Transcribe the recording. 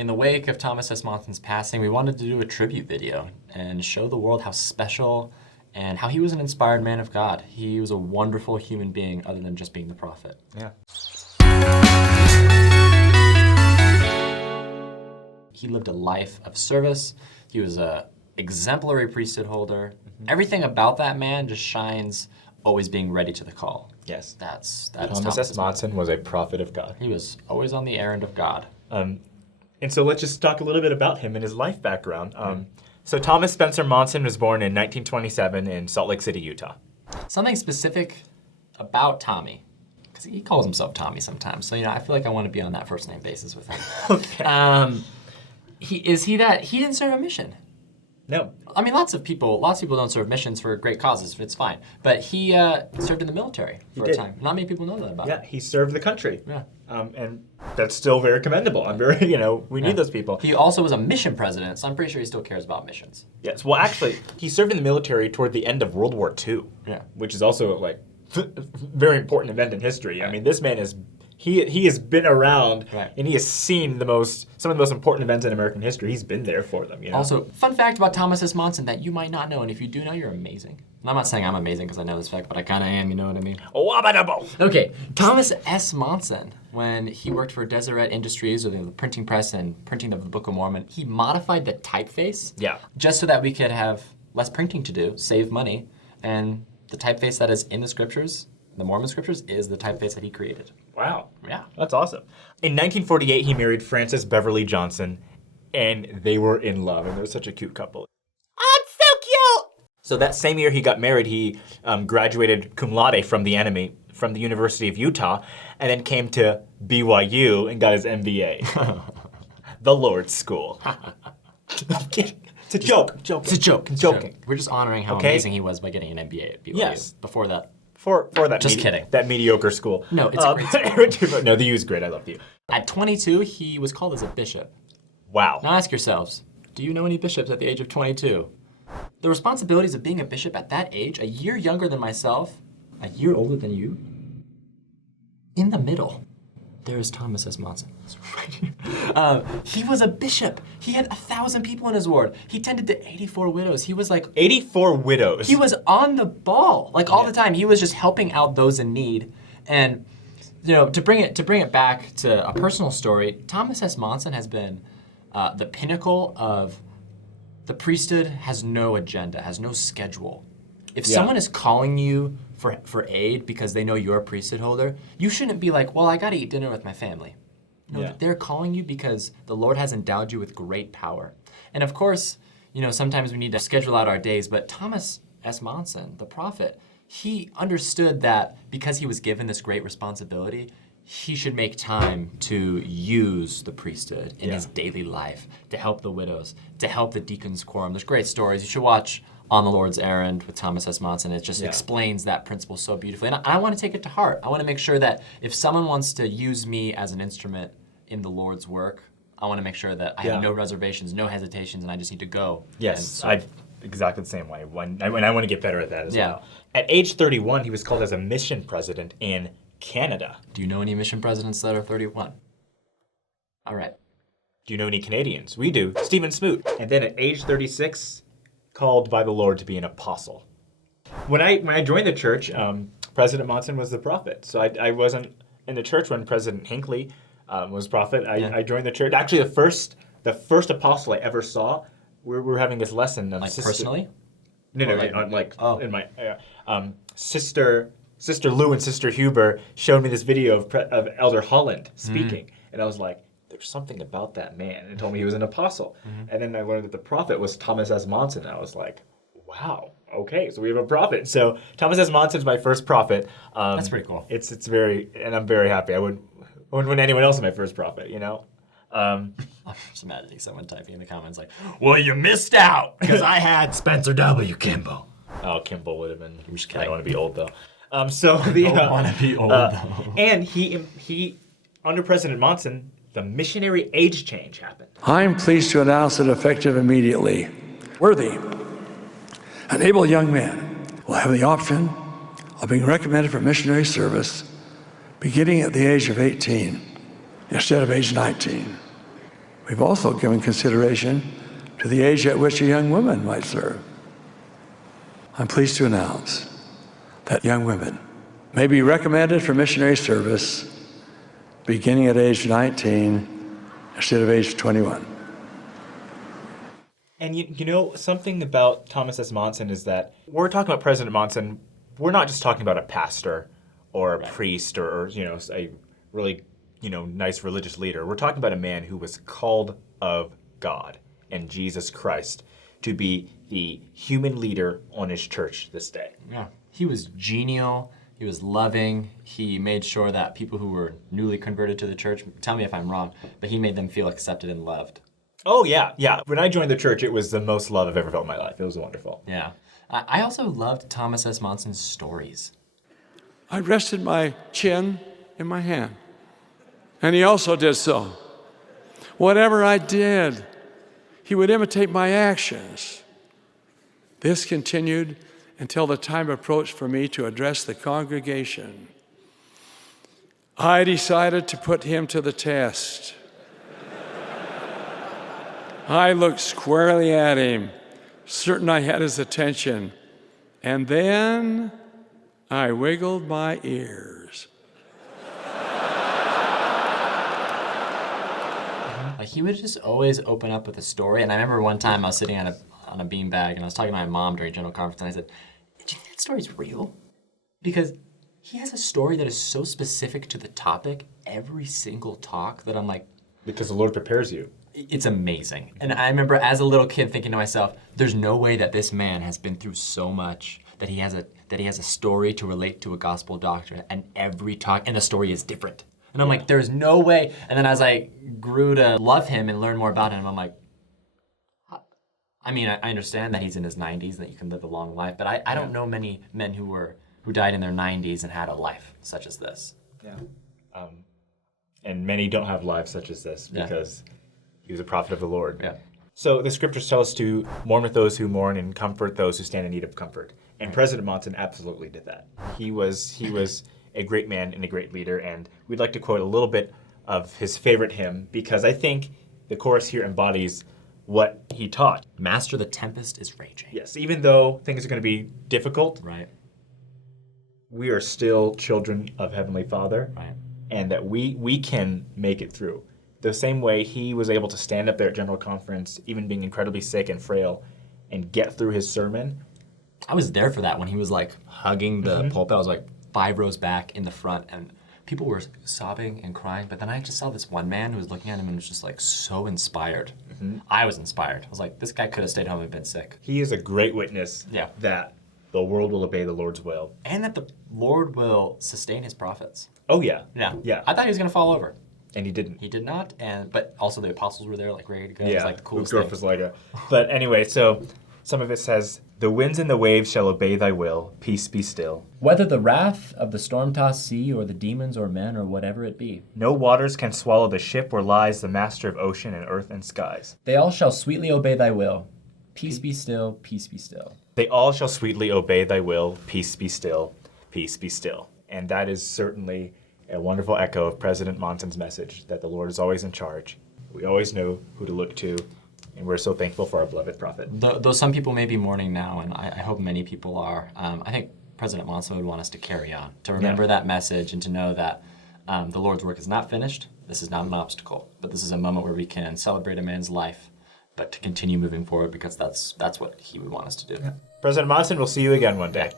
in the wake of Thomas S. Monson's passing, we wanted to do a tribute video and show the world how special and how he was an inspired man of God. He was a wonderful human being other than just being the prophet. Yeah. He lived a life of service. He was a exemplary priesthood holder. Everything about that man just shines, always being ready to the call. Yes. That is Thomas S. Monson was a prophet of God. He was always on the errand of God. And so let's just talk a little bit about him and his life background. So Thomas Spencer Monson was born in 1927 in Salt Lake City, Utah. Something specific about Tommy, because he calls himself Tommy sometimes. So, I feel like I want to be on that first name basis with him. Okay. He didn't serve a mission. No. I mean, lots of people don't serve missions for great causes. It's fine. But he served in the military for a time. Not many people know that about him. Yeah, he served the country. Yeah. And that's still very commendable. I'm very, we need those people. He also was a mission president, so I'm pretty sure he still cares about missions. Yes. Well, actually, he served in the military toward the end of World War II. Yeah. Which is also like a very important event in history. Right. I mean, this man is he has been around, right, and he has seen some of the most important events in American history. He's been there for them. Also, fun fact about Thomas S. Monson that you might not know, and if you do know, you're amazing. And I'm not saying I'm amazing because I know this fact, but I kind of am, you know what I mean? Okay, Thomas S. Monson, when he worked for Deseret Industries, or the printing press and printing of the Book of Mormon, he modified the typeface just so that we could have less printing to do, save money, and the typeface that is in the scriptures, the Mormon scriptures, is the typeface that he created. Wow. Yeah. That's awesome. In 1948, he married Frances Beverly Johnson, and they were in love, and they were such a cute couple. Oh, it's so cute! So that same year he got married, he graduated cum laude from the University of Utah, and then came to BYU and got his MBA. The Lord's School. I'm kidding. It's a joke. It's a joke. I'm joking. We're just honoring how amazing he was by getting an MBA at BYU. Yes. Before that. For that kidding. That mediocre school. No, it's a great school. No, the U is great. I love the U. At 22, he was called as a bishop. Wow. Now ask yourselves, do you know any bishops at the age of 22? The responsibilities of being a bishop at that age, a year younger than myself, a year older than you, in the middle, there is Thomas S. Monson. He was a bishop. He had 1,000 people in his ward. He tended to 84 widows. He was like 84 widows. He was on the ball, all the time. He was just helping out those in need. And to bring it back to a personal story, Thomas S. Monson has been the pinnacle of the priesthood. Has no agenda, has no schedule. If someone is calling you for aid because they know you're a priesthood holder, you shouldn't be like, well, I got to eat dinner with my family. No, they're calling you because the Lord has endowed you with great power. And of course, sometimes we need to schedule out our days, but Thomas S. Monson, the prophet, he understood that because he was given this great responsibility, he should make time to use the priesthood in his daily life to help the widows, to help the deacons' quorum. There's great stories. You should watch On the Lord's Errand with Thomas S. Monson. It just explains that principle so beautifully. And I want to take it to heart. I want to make sure that if someone wants to use me as an instrument in the Lord's work, I want to make sure that I have no reservations, no hesitations, and I just need to go. Yes, I'm exactly the same way. When I want to get better at that as well. At age 31, he was called as a mission president in Canada. Do you know any mission presidents that are 31? All right. Do you know any Canadians? We do. Stephen Smoot. And then at age 36, called by the Lord to be an apostle. When I joined the church, President Monson was the prophet. So I wasn't in the church when President Hinckley was prophet. I joined the church. Actually, the first apostle I ever saw, we were having this lesson of personally? No, in my Sister Lou and Sister Huber showed me this video of Elder Holland speaking, and I was like, there's something about that man, and told me he was an apostle. And then I learned that the prophet was Thomas S. Monson, and I was like, wow, okay, so we have a prophet. So Thomas S. Monson's my first prophet. That's pretty cool. It's and I'm very happy. I wouldn't want anyone else my first prophet, I'm just imagining someone typing in the comments like, well, you missed out because I had Spencer W. Kimball. Oh, Kimball would have been. I'm just I kidding. don't want to be old though. I don't want to be old though. And he under President Monson, the missionary age change happened. I am pleased to announce that effective immediately, worthy, an able young man will have the option of being recommended for missionary service beginning at the age of 18 instead of age 19. We've also given consideration to the age at which a young woman might serve. I'm pleased to announce that young women may be recommended for missionary service beginning at age 19 instead of age 21. And you know, something about Thomas S. Monson is that we're talking about President Monson, we're not just talking about a pastor or a priest or a really, nice religious leader. We're talking about a man who was called of God and Jesus Christ to be the human leader on his church this day. Yeah. He was genial. He was loving. He made sure that people who were newly converted to the church, tell me if I'm wrong, but he made them feel accepted and loved. Oh, yeah. When I joined the church, it was the most love I've ever felt in my life. It was wonderful. Yeah. I also loved Thomas S. Monson's stories. I rested my chin in my hand, and he also did so. Whatever I did, he would imitate my actions. This continued until the time approached for me to address the congregation. I decided to put him to the test. I looked squarely at him, certain I had his attention, and then I wiggled my ears. Like, he would just always open up with a story. And I remember one time I was sitting on a beanbag and I was talking to my mom during general conference, and I said, "Do you think that story's real?" Because he has a story that is so specific to the topic every single talk that I'm like, Because the Lord prepares you. it's amazing. And I remember as a little kid thinking to myself, there's no way that this man has been through so much that he has a story to relate to a gospel doctrine, and every talk, and the story is different. And I'm like, there's no way. And then as I grew to love him and learn more about him, I'm like, I mean, I understand that he's in his 90s, that you can live a long life, but I don't know many men who died in their 90s and had a life such as this. Yeah. And many don't have lives such as this because he was a prophet of the Lord. Yeah. So the scriptures tell us to mourn with those who mourn and comfort those who stand in need of comfort. And President Monson absolutely did that. He was a great man and a great leader, and we'd like to quote a little bit of his favorite hymn because I think the chorus here embodies what he taught. Master, the tempest is raging. Yes, even though things are going to be difficult, Right. we are still children of Heavenly Father, Right. and that we can make it through. The same way he was able to stand up there at General Conference, even being incredibly sick and frail, and get through his sermon. I was there for that when he was like hugging the pulpit. I was like 5 rows back in the front, and people were sobbing and crying. But then I just saw this one man who was looking at him and was just like so inspired. I was inspired. I was like, this guy could have stayed home and been sick. He is a great witness Yeah. that the world will obey the Lord's will. And that the Lord will sustain his prophets. Oh, yeah. Yeah. I thought he was going to fall over. And he didn't. He did not, but also the apostles were there, like ready to go. It was like the coolest Uchtdorf thing. was like a... But anyway, so some of it says, "The winds and the waves shall obey thy will, peace be still. Whether the wrath of the storm-tossed sea or the demons or men or whatever it be, No waters can swallow the ship where lies the master of ocean and earth and skies. they all shall sweetly obey thy will. Peace be still, peace be still." They all shall sweetly obey thy will, peace be still, peace be still. And that is certainly a wonderful echo of President Monson's message, that the Lord is always in charge. We always know who to look to, and we're so thankful for our beloved prophet. Though some people may be mourning now, and I hope many people are, I think President Monson would want us to carry on, to remember that message and to know that the Lord's work is not finished. This is not an obstacle, but this is a moment where we can celebrate a man's life, but to continue moving forward because that's what he would want us to do. President Monson, we'll see you again one day.